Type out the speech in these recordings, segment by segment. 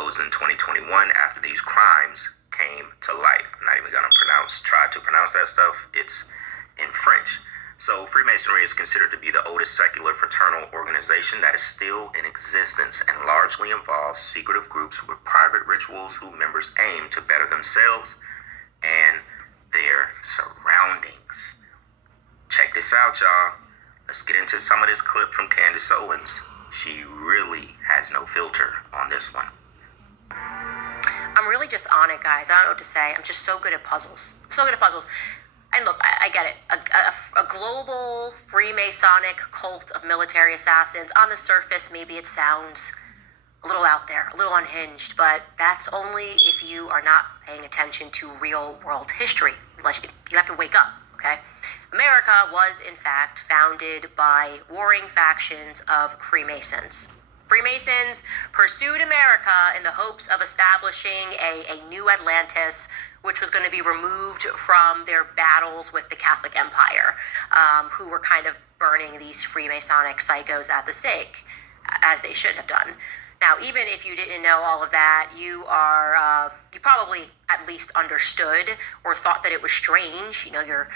closed in 2021 after these crimes came to light. I'm not even going to try to pronounce that stuff. It's in French. So Freemasonry is considered to be the oldest secular fraternal organization that is still in existence and largely involves secretive groups with private rituals whose members aim to better themselves and their surroundings. Check this out, y'all. Let's get into some of this clip from Candace Owens. She really has no filter on this one. I'm really just on it, guys. I don't know what to say. I'm just so good at puzzles. And look, I get it. A global Freemasonic cult of military assassins. On the surface, maybe it sounds a little out there, a little unhinged, but that's only if you are not paying attention to real world history. Unless you have to wake up, okay? America was, in fact, founded by warring factions of Freemasons. Freemasons pursued America in the hopes of establishing a new Atlantis, which was going to be removed from their battles with the Catholic Empire, who were kind of burning these Freemasonic psychos at the stake, as they should have done. Now, even if you didn't know all of that, you probably at least understood or thought that it was strange. You know, your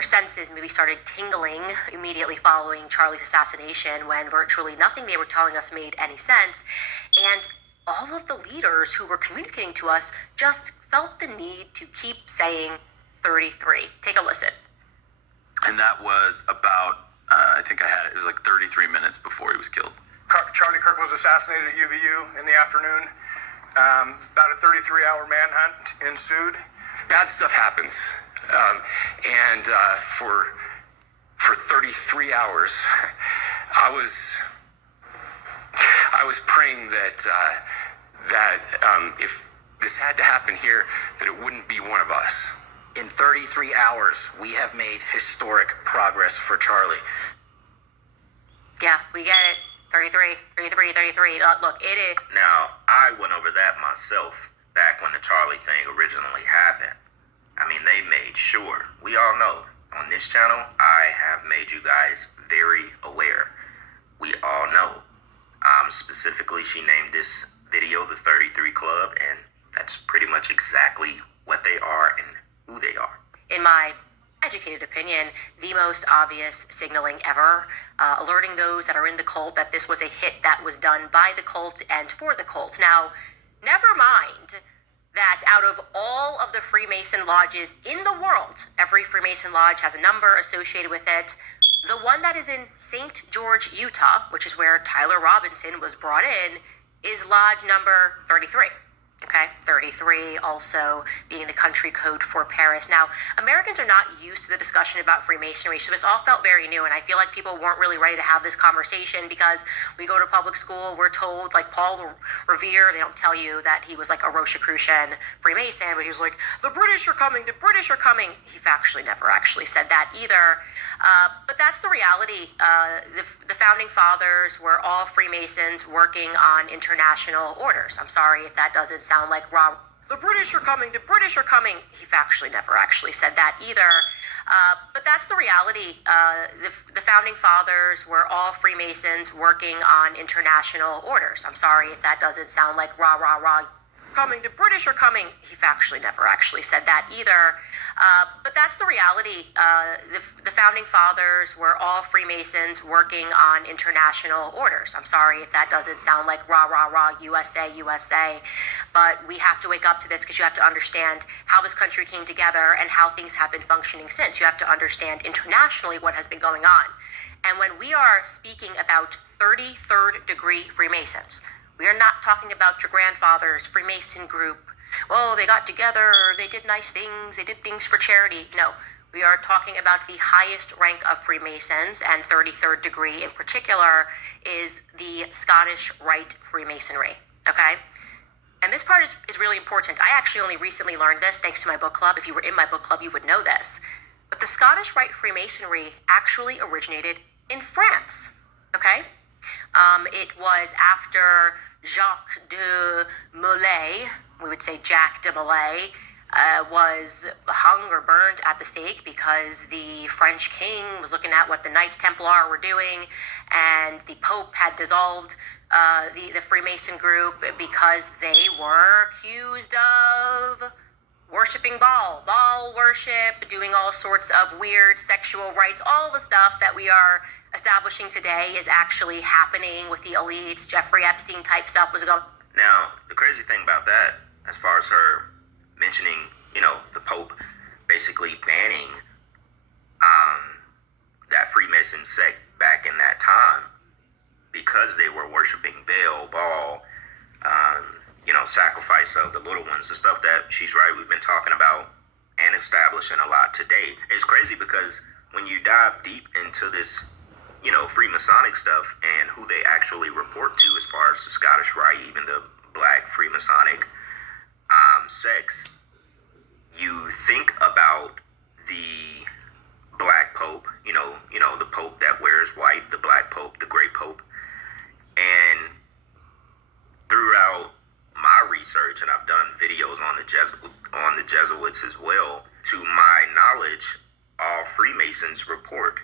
senses maybe started tingling immediately following Charlie's assassination when virtually nothing they were telling us made any sense. And all of the leaders who were communicating to us just felt the need to keep saying 33. Take a listen. And that was about, I think it was like 33 minutes before he was killed. Charlie Kirk was assassinated at UVU in the afternoon. About a 33-hour manhunt ensued. Bad stuff happens. For 33 hours, I was praying that if this had to happen here, that it wouldn't be one of us. In 33 hours, we have made historic progress for Charlie. Yeah, we get it. 33. Look, it is. Now, I went over that myself back when the Charlie thing originally happened. I mean, they made sure. We all know. On this channel, I have made you guys very aware. We all know. Specifically, she named this video the 33 Club, and that's pretty much exactly what they are and who they are. In my educated opinion, the most obvious signaling ever, alerting those that are in the cult that this was a hit that was done by the cult and for the cult. Now, never mind that out of all of the Freemason lodges in the world, every Freemason lodge has a number associated with it. The one that is in St. George, Utah, which is where Tyler Robinson was brought in, is lodge number 33. Okay, 33 also being the country code for Paris. Now, Americans are not used to the discussion about Freemasonry, so this all felt very new, and I feel like people weren't really ready to have this conversation because we go to public school, we're told, like Paul Revere, they don't tell you that he was like a Rosicrucian Freemason, but he was like, the British are coming. He factually never actually said that either. But that's the reality. The founding fathers were all Freemasons working on international orders. I'm sorry if that doesn't sound like raw. The British are coming. He factually never actually said that either. But that's the reality. The founding fathers were all Freemasons working on international orders. I'm sorry if that doesn't sound like rah. The British are coming. He factually never actually said that either. But that's the reality. The founding fathers were all Freemasons working on international orders. I'm sorry if that doesn't sound like rah, USA. But we have to wake up to this because you have to understand how this country came together and how things have been functioning since. You have to understand internationally what has been going on. And when we are speaking about 33rd degree Freemasons, we are not talking about your grandfather's Freemason group. Well, they got together, they did nice things, they did things for charity. No, we are talking about the highest rank of Freemasons, and 33rd degree in particular is the Scottish Rite Freemasonry, okay? And this part is really important. I actually only recently learned this thanks to my book club. If you were in my book club, you would know this. But the Scottish Rite Freemasonry actually originated in France, okay? It was after Jacques de Molay, we would say Jack de Molay, was hung or burned at the stake because the French king was looking at what the Knights Templar were doing, and the Pope had dissolved the Freemason group because they were accused of worshiping Baal worship, doing all sorts of weird sexual rites, all the stuff that we are establishing today is actually happening with the elites. Jeffrey Epstein type stuff was going. Now, the crazy thing about that, as far as her mentioning, the Pope basically banning that Freemason sect back in that time because they were worshiping Baal, sacrifice of the little ones, the stuff that she's right, we've been talking about and establishing a lot today. It's crazy because when you dive deep into this, Freemasonic stuff and who they actually report to as far as the Scottish Rite, even the Black Freemasonic sects, you think about the Black Pope, the Pope that wears white, the Black Pope, the Great Pope. And throughout my research, and I've done videos on the Jesuits as well, to my knowledge, all Freemasons report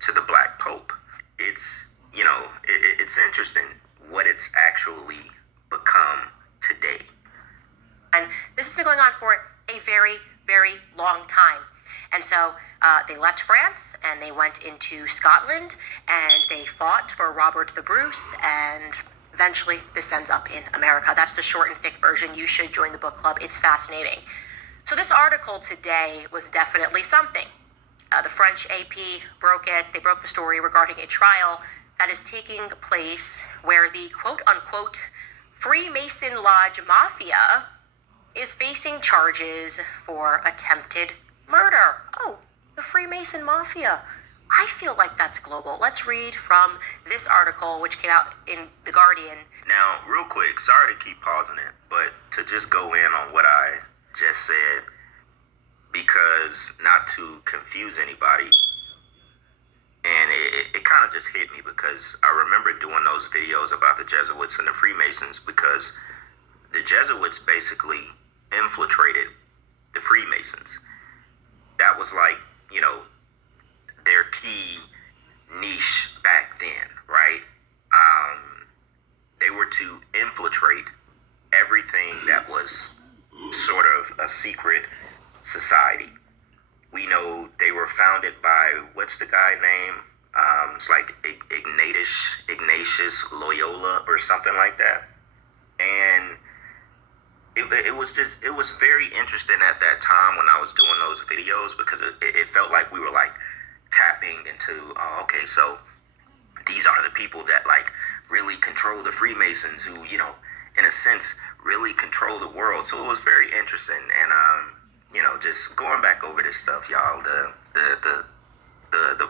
to the Black Pope. It's, it's interesting what it's actually become today. And this has been going on for a very, very long time. And so they left France and they went into Scotland and they fought for Robert the Bruce, and eventually this ends up in America. That's the short and thick version. You should join the book club. It's fascinating. So this article today was definitely something. The French AP broke it. They broke the story regarding a trial that is taking place where the quote-unquote Freemason Lodge Mafia is facing charges for attempted murder. Oh, the Freemason Mafia. I feel like that's global. Let's read from this article, which came out in The Guardian. Now, real quick, sorry to keep pausing it, but to just go in on what I just said, because not to confuse anybody, and it kind of just hit me because I remember doing those videos about the Jesuits and the Freemasons, because the Jesuits basically infiltrated the Freemasons. That was like, their key niche back then, right? They were to infiltrate everything that was sort of a secret society. We know they were founded by, what's the guy name? It's like Ignatius Loyola or something like that. And it was very interesting at that time when I was doing those videos, because it felt like we were like tapping into, so these are the people that like really control the Freemasons, who, in a sense, really control the world. So it was very interesting. And, just going back over this stuff, y'all, the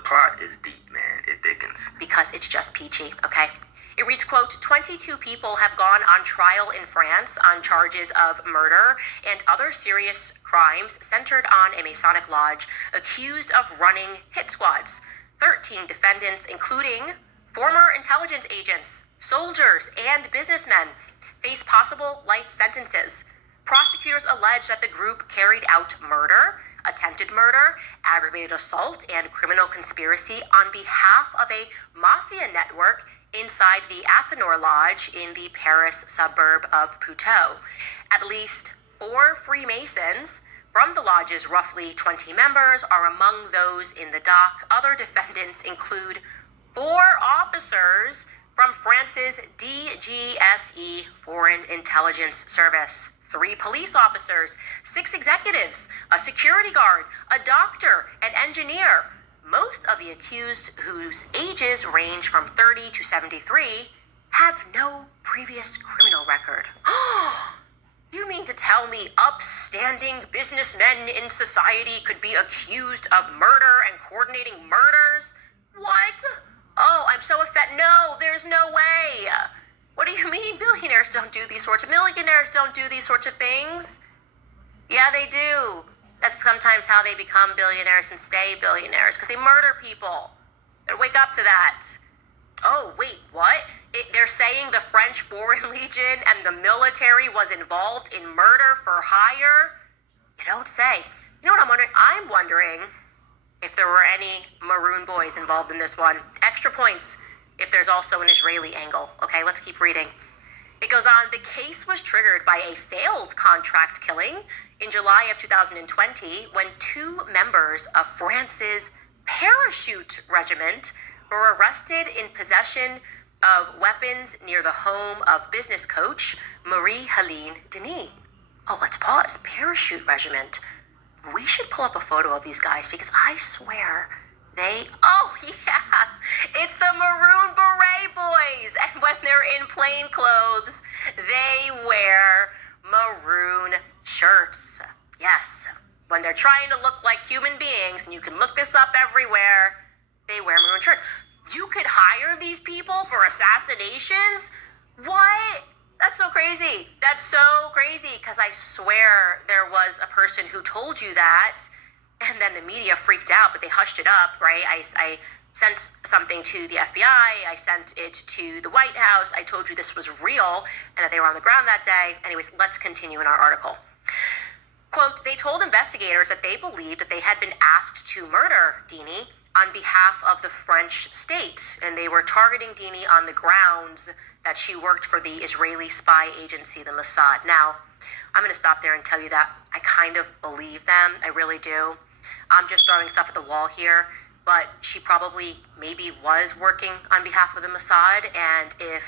plot is deep, man. It thickens. Because it's just peachy, okay? It reads, quote, 22 people have gone on trial in France on charges of murder and other serious crimes centered on a Masonic lodge accused of running hit squads. 13 defendants, including former intelligence agents, soldiers, and businessmen, face possible life sentences. Prosecutors allege that the group carried out murder, attempted murder, aggravated assault, and criminal conspiracy on behalf of a mafia network inside the Athenor Lodge in the Paris suburb of Puteaux. At least 4 Freemasons from the lodge's roughly 20 members are among those in the dock. Other defendants include 4 officers from France's DGSE Foreign Intelligence Service, 3 police officers, 6 executives, a security guard, a doctor, an engineer. Most of the accused, whose ages range from 30 to 73, have no previous criminal record. You mean to tell me upstanding businessmen in society could be accused of murder and coordinating murders? What? Oh, I'm so offended. No, there's no way. What do you mean billionaires don't do these sorts of... Millionaires don't do these sorts of things? Yeah, they do. That's sometimes how they become billionaires and stay billionaires, because they murder people. Better wake up to that. Oh, wait, what? They're saying the French Foreign Legion and the military was involved in murder for hire? You don't say. You know what I'm wondering? I'm wondering if there were any Maroon boys involved in this one. Extra points. if there's also an Israeli angle. Okay, let's keep reading. It goes on, the case was triggered by a failed contract killing in July of 2020 when 2 members of France's parachute regiment were arrested in possession of weapons near the home of business coach Marie-Helene Denis. Oh, let's pause. Parachute regiment. We should pull up a photo of these guys because I swear oh yeah, it's the Maroon Beret boys. And when they're in plain clothes, they wear maroon shirts. Yes, when they're trying to look like human beings, and you can look this up everywhere, they wear maroon shirts. You could hire these people for assassinations? What? That's so crazy. That's so crazy, because I swear there was a person who told you that, and then the media freaked out, but they hushed it up, right? I sent something to the FBI. I sent it to the White House. I told you this was real and that they were on the ground that day. Anyways, let's continue in our article. Quote, they told investigators that they believed that they had been asked to murder Dini on behalf of the French state, and they were targeting Dini on the grounds that she worked for the Israeli spy agency, the Mossad. Now, I'm going to stop there and tell you that I kind of believe them. I really do. I'm just throwing stuff at the wall here, but she probably maybe was working on behalf of the Mossad, and if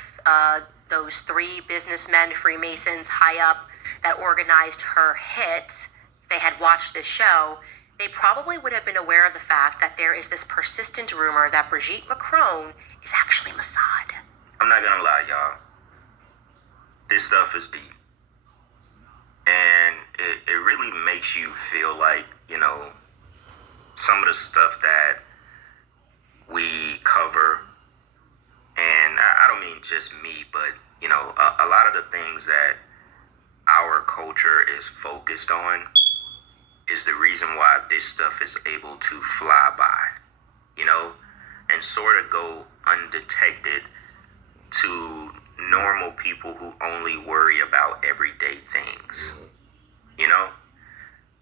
those 3 businessmen, Freemasons, high up, that organized her hit, they had watched this show, they probably would have been aware of the fact that there is this persistent rumor that Brigitte Macron is actually Mossad. I'm not gonna lie, y'all. This stuff is deep. And it really makes you feel like, some of the stuff that we cover, and I don't mean just me, but, a lot of the things that our culture is focused on is the reason why this stuff is able to fly by, and sort of go undetected to normal people who only worry about everyday things.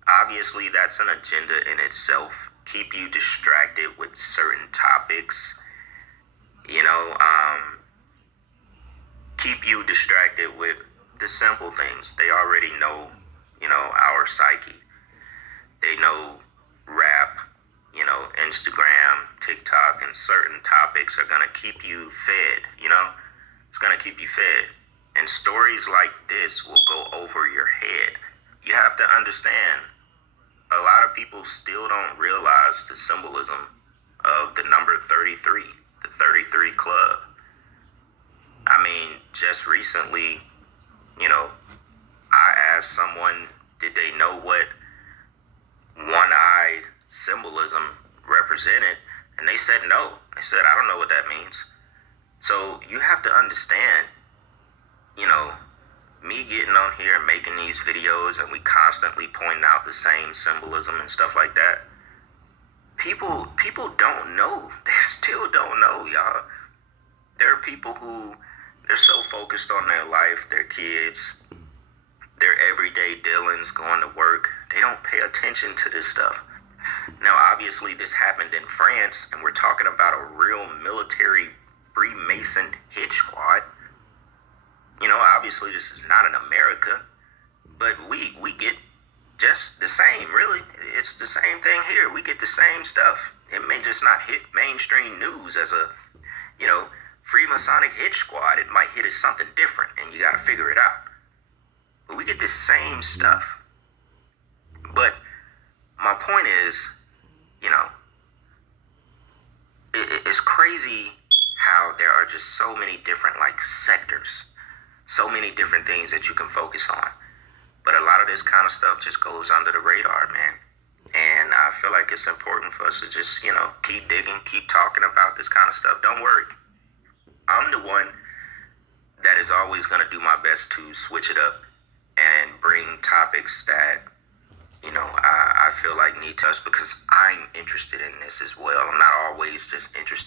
Obviously that's an agenda in itself. Keep you distracted with certain topics, keep you distracted with the simple things. They already know, our psyche. They know rap, Instagram, TikTok, and certain topics are gonna keep you fed, It's gonna keep you fed. And stories like this will go over your head. You have to understand, a lot of people still don't realize the symbolism of the number 33, the 33 Club. I mean, just recently, I asked someone, did they know what one-eyed symbolism represented? And they said no. They said, I don't know what that means. So you have to understand, me getting on here and making these videos, and we constantly point out the same symbolism and stuff like that. People don't know. They still don't know, y'all. There are people who, they're so focused on their life, their kids, their everyday dealings, going to work. They don't pay attention to this stuff. Now, obviously, this happened in France, and we're talking about a real military Freemason hit squad. Obviously, this is not in America, but we get just the same, really. It's the same thing here. We get the same stuff. It may just not hit mainstream news as a, Freemasonic hit squad. It might hit as something different, and you got to figure it out. But we get the same stuff. But my point is, it's crazy how there are just so many different sectors, so many different things that you can focus on. But a lot of this kind of stuff just goes under the radar, man. And I feel like it's important for us to just, keep digging, keep talking about this kind of stuff. Don't worry. I'm the one that is always going to do my best to switch it up and bring topics that, I feel like need to us, because I'm interested in this as well. I'm not always just interested